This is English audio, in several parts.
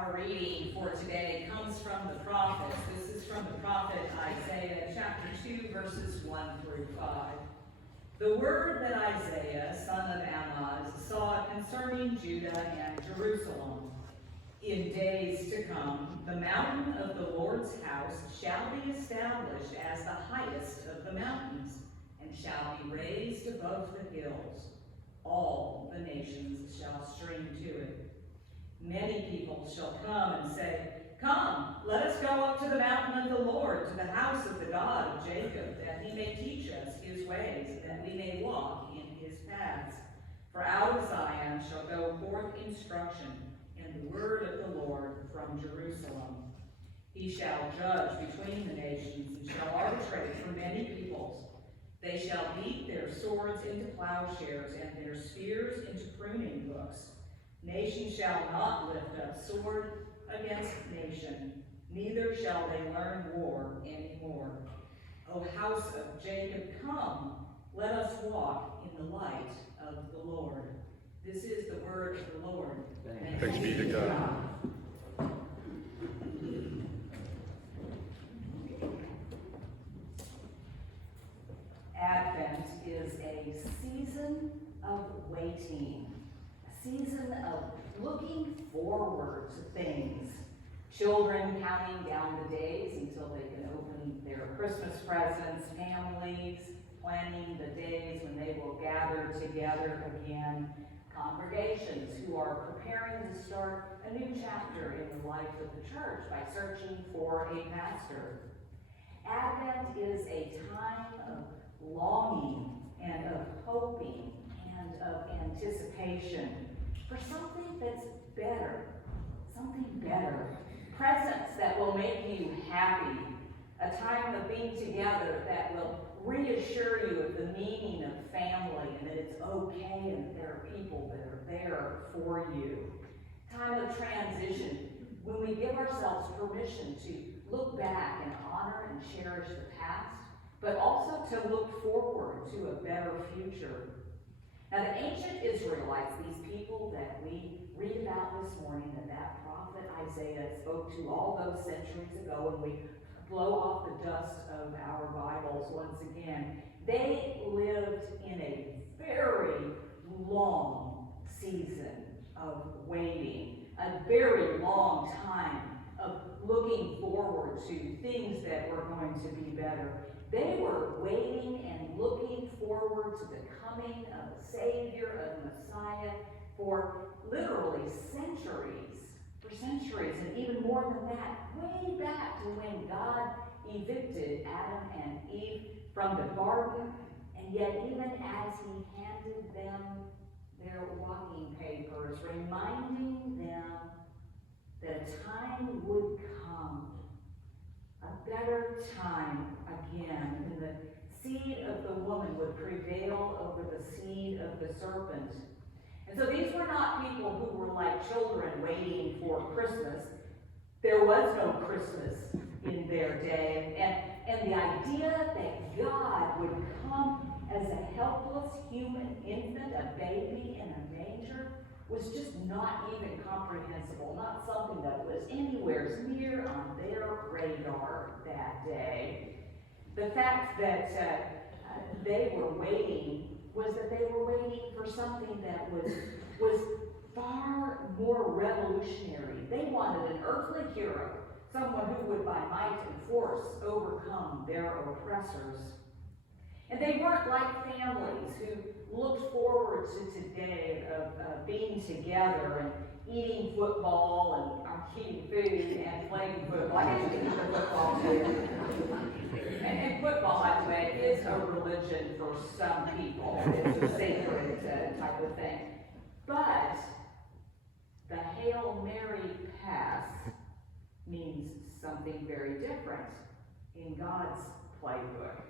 Our reading for today comes from the prophets. This is from the prophet Isaiah, chapter 2, verses 1 through 5. The word that Isaiah, son of Amoz, saw concerning Judah and Jerusalem. In days to come, the mountain of the Lord's house shall be established as the highest of the mountains, and shall be raised above the hills. All the nations shall stream to it. Many people shall come and say, Come, let us go up to the mountain of the Lord, to the house of the God of Jacob, that he may teach us his ways, and that we may walk in his paths. For out of Zion shall go forth instruction, and the word of the Lord from Jerusalem. He shall judge between the nations, and shall arbitrate for many peoples. They shall beat their swords into plowshares, and their spears into pruning hooks. Nation shall not lift up sword against nation, neither shall they learn war any more. O house of Jacob, come, let us walk in the light of the Lord. This is the word of the Lord. Thanks be to God. Advent is a season of waiting. Season of looking forward to things. Children counting down the days until they can open their Christmas presents, families planning the days when they will gather together again, congregations who are preparing to start a new chapter in the life of the church by searching for a pastor. Advent is a time of longing and of hoping and of anticipation for something that's better, presents that will make you happy, a time of being together that will reassure you of the meaning of family and that it's okay and that there are people that are there for you. Time of transition when we give ourselves permission to look back and honor and cherish the past, but also to look forward to a better future. Now, the ancient Israelites, these people that we read about this morning, that prophet Isaiah spoke to all those centuries ago, and we blow off the dust of our Bibles once again, they lived in a very long season of waiting, a very long time of looking forward to things that were going to be better. They were waiting and looking forward to the coming of the Savior, of the Messiah, for literally centuries, and even more than that, way back to when God evicted Adam and Eve from the garden, and yet even as he handed them their walking papers, reminding them that a time would come, a better time again, when the seed of the woman would prevail over the seed of the serpent. And so these were not people who were like children waiting for Christmas. There was no Christmas in their day. And the idea that God would come as a helpless human infant, a baby in a manger, was just not even comprehensible, not something that was anywhere near on their radar that day. The fact that they were waiting was that they were waiting for something that was far more revolutionary. They wanted an earthly hero, someone who would by might and force overcome their oppressors. And they weren't like families who looked forward to today of being together and eating football and eating food and playing football. I guess you can eat football too. And football, by the way, is a religion for some people. It's a sacred type of thing. But the Hail Mary pass means something very different in God's playbook.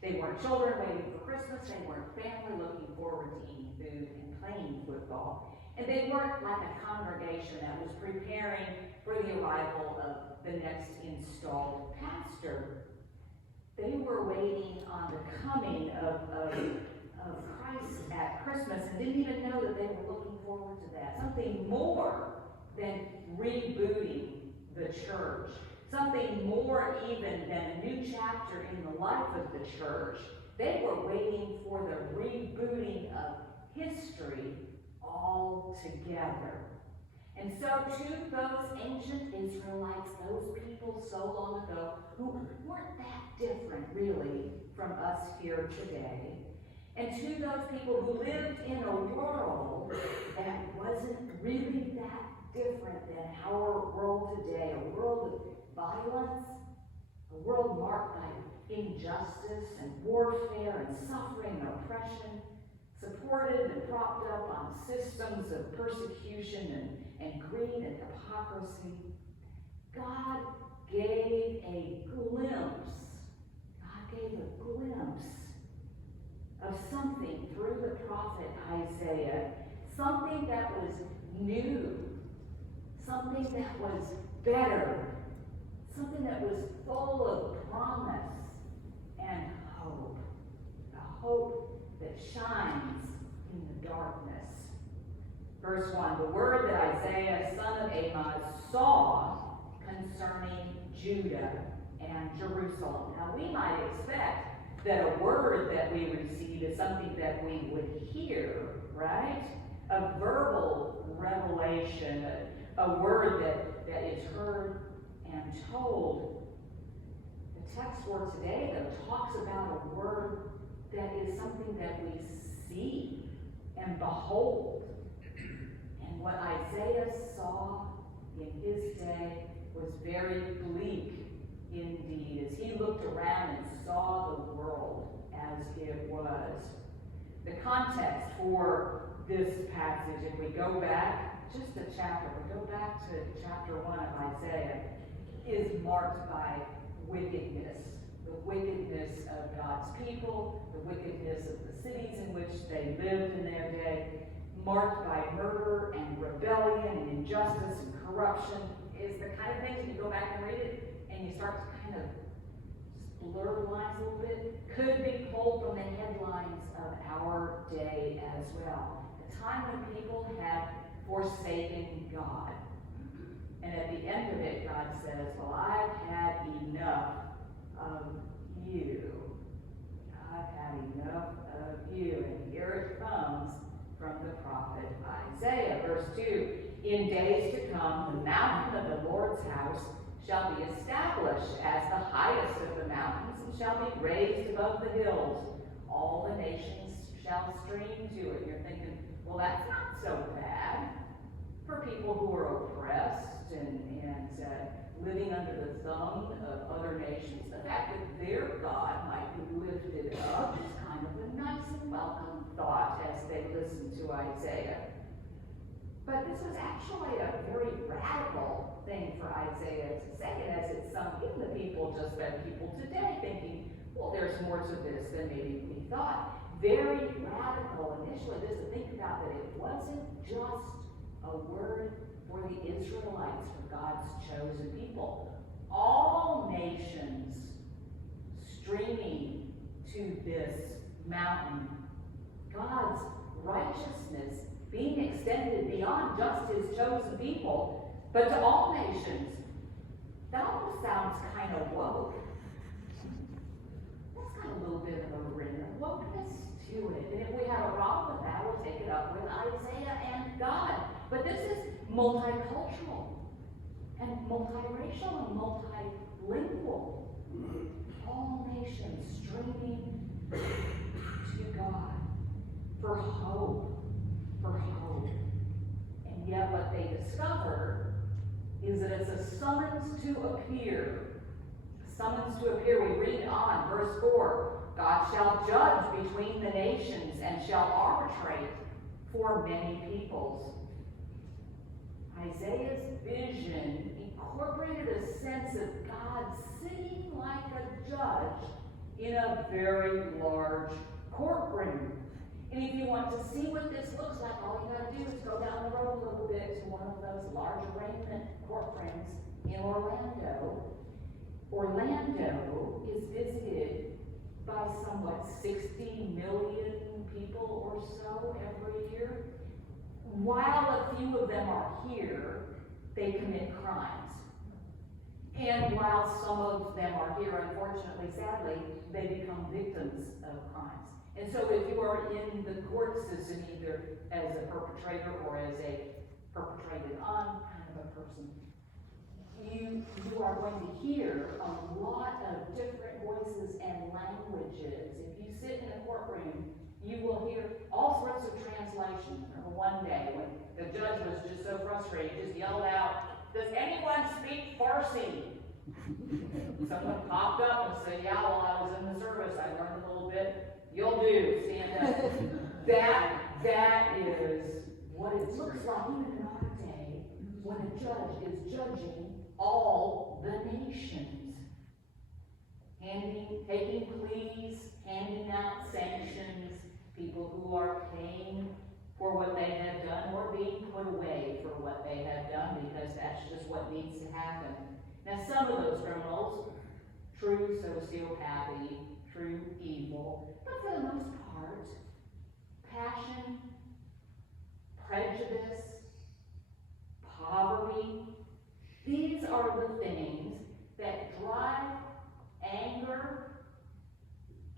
They weren't children waiting for Christmas. They weren't family looking forward to eating food and playing football. And they weren't like a congregation that was preparing for the arrival of the next installed pastor. They were waiting on the coming of Christ at Christmas and didn't even know that they were looking forward to that. Something more than rebooting the church, something more even than a new chapter in the life of the church. They were waiting for the rebooting of history altogether. And so to those ancient Israelites, those people so long ago, who weren't that different really from us here today, and to those people who lived in a world that wasn't really that different than our world today, a world of violence, a world marked by injustice and warfare and suffering and oppression, supported and propped up on systems of persecution and greed and hypocrisy. God gave a glimpse of something through the prophet Isaiah, something that was new, something that was better, something that was full of promise and hope, a hope that shines in the darkness. Verse 1, the word that Isaiah, son of Amoz, saw concerning Judah and Jerusalem. Now we might expect that a word that we receive is something that we would hear, right? A verbal revelation, a word that is heard and told. The text for today, though, talks about a word that is something that we see and behold. And what Isaiah saw in his day was very bleak indeed, as he looked around and saw the world as it was. The context for this passage, if we go back just a chapter, we go back to chapter 1 of Isaiah, is marked by wickedness. The wickedness of God's people, the wickedness of the cities in which they lived in their day, marked by murder and rebellion and injustice and corruption, is the kind of things you go back and read it and you start to kind of blur the lines a little bit, could be pulled from the headlines of our day as well. The time when people had forsaken God. And at the end of it, God says, well, I've had enough of you. I've had enough of you. And here it comes from the prophet Isaiah. Verse 2, in days to come, the mountain of the Lord's house shall be established as the highest of the mountains and shall be raised above the hills. All the nations shall stream to it. You're thinking, well, that's not so bad for people who are oppressed and living under the thumb of other nations. The fact that their God might be lifted up is kind of a nice and welcome thought as they listen to Isaiah. But this was actually a very radical thing for Isaiah to say, and as it sunk in the people, just like people today, thinking, well, there's more to this than maybe we thought. Very radical initially, just to think about that it wasn't just a word for the Israelites, for God's chosen people. All nations streaming to this mountain. God's righteousness being extended beyond just his chosen people, but to all nations. That almost sounds kind of woke. That's got a little bit of a ring of wokeness to it. And if we have a problem with that, we'll take it up with Isaiah and God. But this is multicultural and multiracial and multilingual. All nations streaming to God for hope. For hope. And yet what they discover is that it's a summons to appear. A summons to appear. We read on, verse 4. God shall judge between the nations and shall arbitrate for many peoples. Isaiah's vision incorporated a sense of God sitting like a judge in a very large courtroom. And if you want to see what this looks like, all you got to do is go down the road a little bit to one of those large arraignment courtrooms in Orlando. Orlando is visited by somewhat 60 million people or so every year. While a few of them are here, they commit crimes. And while some of them are here, unfortunately, sadly, they become victims of crimes. And so if you are in the court system, either as a perpetrator or as a perpetrated on kind of a person, you are going to hear a lot of different voices and languages. If you sit in a courtroom, you will hear all sorts of translation. I remember one day when the judge was just so frustrated, he just yelled out, "Does anyone speak Farsi?" Someone popped up and said, "Yeah, while I was in the service, I learned a little bit." "You'll do, stand up." That is what it looks like even in our day when a judge is judging all the nations. Taking pleas, handing out sanctions, people who are paying for what they have done or being put away for what they have done because that's just what needs to happen. Now some of those criminals, true sociopathy, true evil, but for the most part, passion, prejudice, poverty, these are the things that drive anger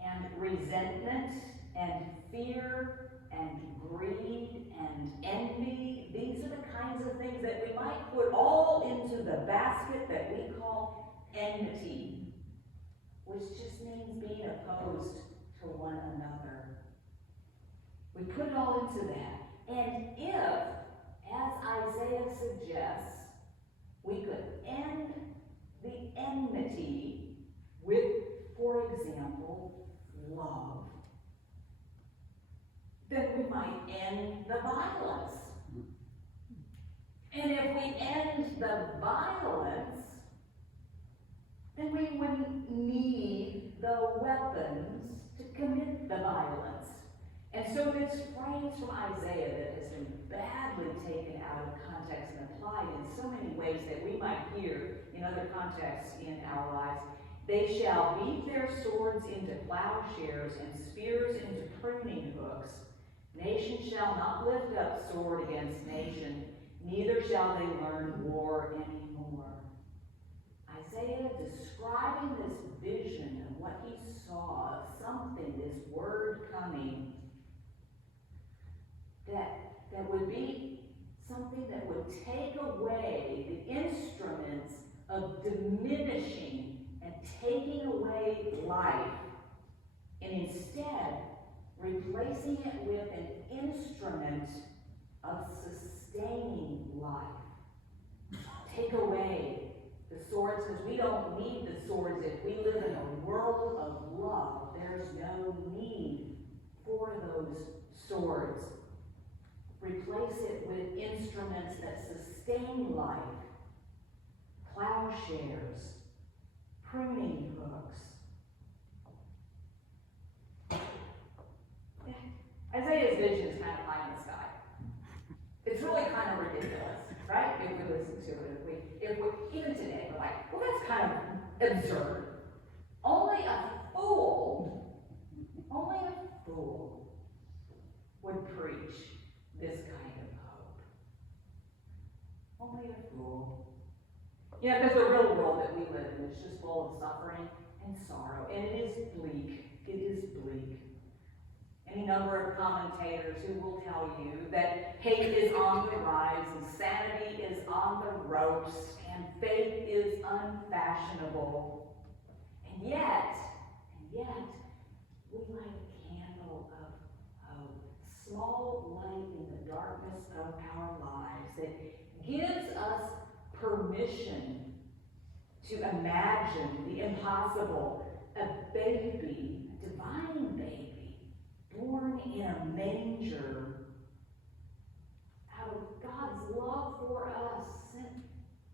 and resentment and fear and greed and envy. These are the kinds of things that we might put all into the basket that we call enmity, which just means being opposed to one another. We put it all into that. And if, as Isaiah suggests, we could end the enmity with, for example, love, then we might end the violence. And if we end the violence, then we wouldn't need the weapons to commit the violence. And so this phrase from Isaiah that has been badly taken out of context and applied in so many ways that we might hear in other contexts in our lives, "They shall beat their swords into plowshares and spears into pruning hooks. Nation shall not lift up sword against nation, neither shall they learn war anymore." Isaiah describing this vision of what he saw of something, this word coming, that would be something that would take away the instruments of diminishing and taking away life, and instead replacing it with an instrument of sustaining life. Take away the swords, because we don't need the swords. If we live in a world of love, there's no need for those swords. Replace it with instruments that sustain life, plowshares, pruning hooks. Isaiah's vision is kind of pie in the sky. It's really kind of ridiculous, right? If we listen to it, if we even today, we're like, well, that's kind of absurd. Only a fool would preach this kind of hope. Only a fool. You know, because the real world that we live in is just full of suffering and sorrow, and it is bleak. It is bleak. Any number of commentators who will tell you that hate is on the rise, insanity is on the ropes, and faith is unfashionable. And yet, we light a candle of hope, small light in the darkness of our lives that gives us permission to imagine the impossible, a baby, a divine baby, born in a manger, out of God's love for us, sent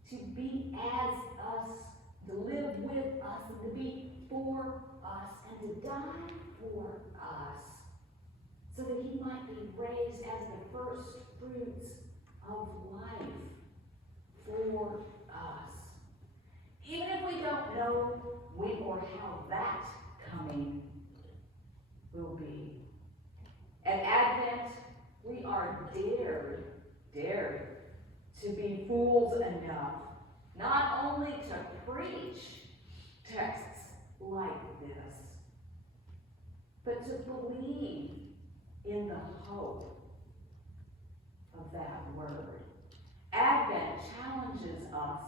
to be as us, to live with us, and to be for us, and to die for us, so that he might be raised as the first fruits of life for us. Even if we don't know when or how that coming will be. At Advent, we are dared to be fools enough not only to preach texts like this, but to believe in the hope of that word. Advent challenges us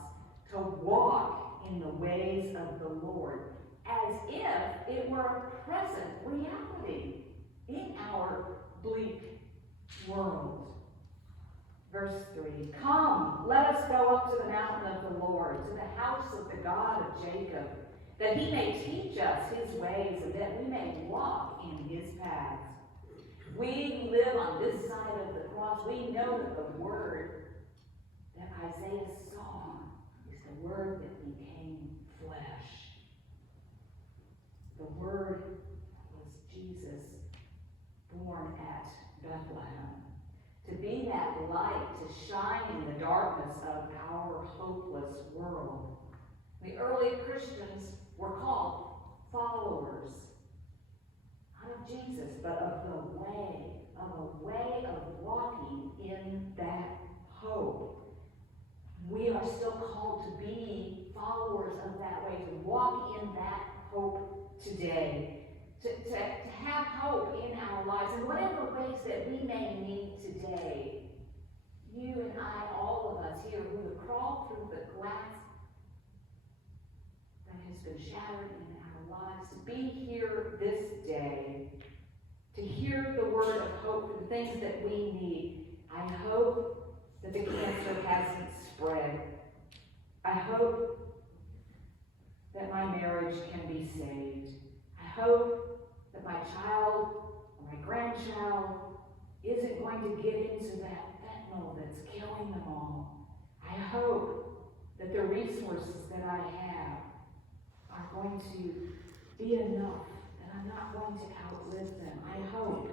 to walk in the ways of the Lord as if it were a present reality in our bleak world. Verse 3, come, let us go up to the mountain of the Lord, to the house of the God of Jacob, that he may teach us his ways and that we may walk in his paths. We who live on this side of the cross, we know that the word that Isaiah saw is the word that became flesh. The word was Jesus, born at Bethlehem, to be that light to shine in the darkness of our hopeless world. The early Christians were called followers, not of Jesus, but of a way of walking in that hope. We are still called to be followers of that way, to walk in that hope today, to have hope in our lives in whatever ways that we may need today. You and I, all of us here who have crawled through the glass that has been shattered in our lives, to be here this day, to hear the word of hope for the things that we need. I hope that the cancer hasn't spread. I hope that my marriage can be saved. I hope that my child or my grandchild isn't going to get into that fentanyl that's killing them all. I hope that the resources that I have are going to be enough, that I'm not going to outlive them. I hope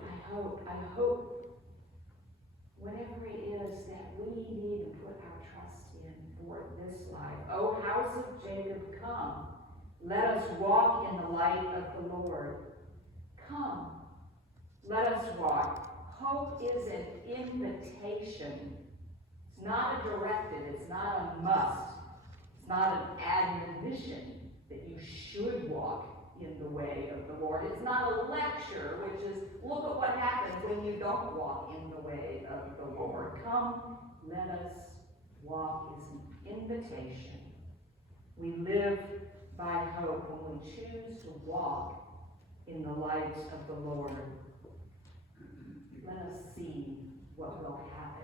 whatever it is that we need to put our trust in for this life. O house of Jacob, come. Let us walk in the light of the Lord. Come, let us walk. Hope is an invitation. It's not a directive. It's not a must. It's not an admonition that you should walk in the way of the Lord. It's not a lecture, which is, look at what happens when you don't walk in the way of the Lord. Come, let us walk is an invitation. We live by hope when we choose to walk in the light of the Lord. Let us see what will happen